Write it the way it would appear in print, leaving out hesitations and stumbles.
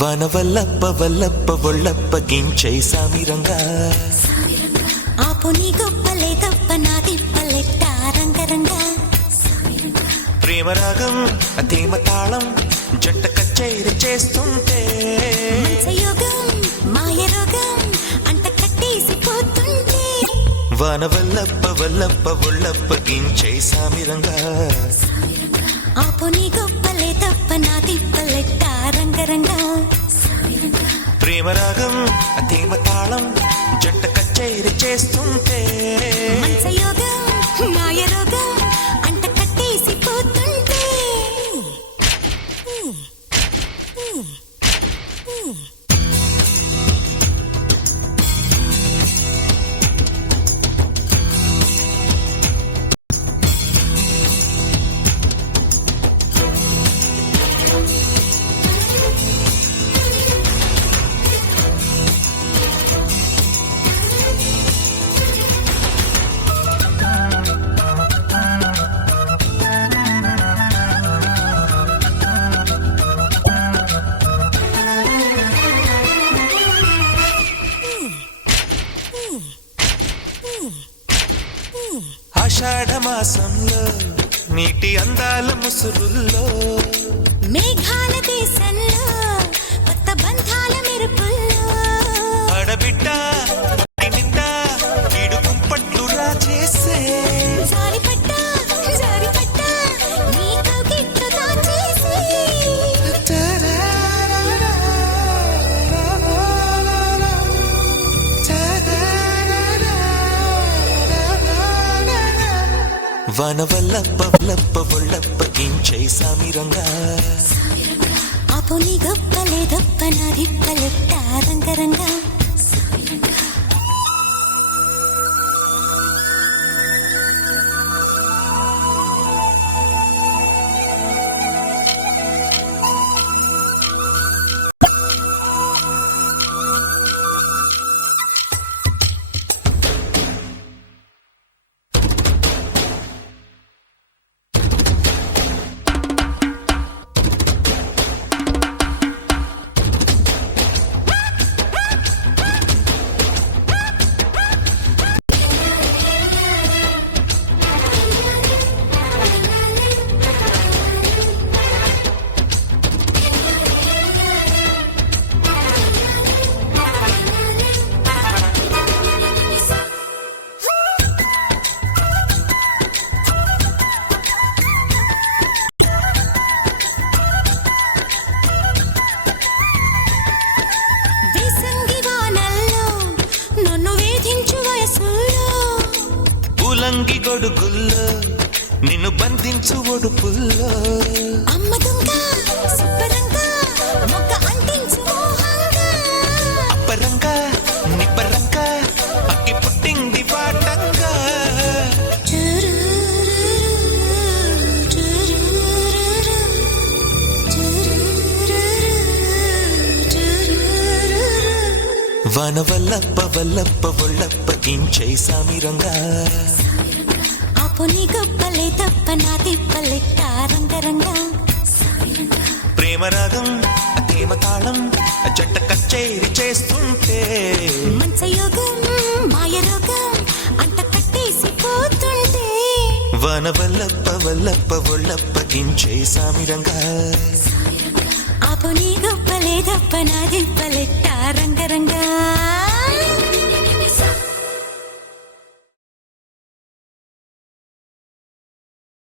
వన వల్లప్ప వల్లప్ప ఒళ్ళప్ప గించై సామిరంగా ఆపు నీ గొప్పలే తప్ప నా తిప్పలెట్ట రంగరంగా ప్రేమ రాగం అతేమ తాళం జంట కచేరి చేస్తుంటే యోగం మాయ రోగం అంట కట్టేసిపోతుంటే వన వల్లప్ప వల్లప్ప ఒళ్ళప్ప గించై సామిరంగా ఆపు నీ గొప్పలే తప్ప నా తిప్పలెట్ట రంగరంగా ప్రేమ రాగం అతేమ తాళం జంట కచేరి చేస్తుంటే యోగం మాయ రోగం అంట కట్టేసిపోతుంటే ఆషాఢ మాసంలో నీటి అందాల ముసురుల్లో మేఘాల దేశంలో కొత్త బంధాల మెరుపుల్లో ఆడబిడ్డ నిండా ఈడు కుంపట్లు రాచేసే జారిపడ్డా నీ కౌగిట్లో దాచేసి వన వల్లప్ప వల్లప్ప ఒళ్ళప్ప గించై సామిరంగా ఆపు నీ గొప్పలే దొప్ప నా దిప్పలెట్ట రంగరంగా ఉలంగి గొడుగుల్లో నిన్ను బంధించు ఒడుపుల్లో అమ్మ దొంగ సుబ్బరంగా మొక్క అంటించు మోహంగా అప్పరంగా నిప్పరంగా అక్కి పుట్టింది వాటంగా వన వల్లప్ప వల్లప్ప ఒళ్ళప్ప గించై సామిరంగా ఆపు నీ గొప్పలే తప్ప నా తిప్పలెట్ట రంగరంగా ప్రేమ రాగం అతేమ తాళం జంట కచేరి చేస్తుంటే యోగం మాయ రోగం అంట కట్టేసిపోతుంటే వన వల్లప్ప వల్లప్ప ఒళ్ళప్ప గించై సామిరంగా ఆపు నీ గొప్పలే తప్ప నా దిప్పలెట్ట రంగరంగా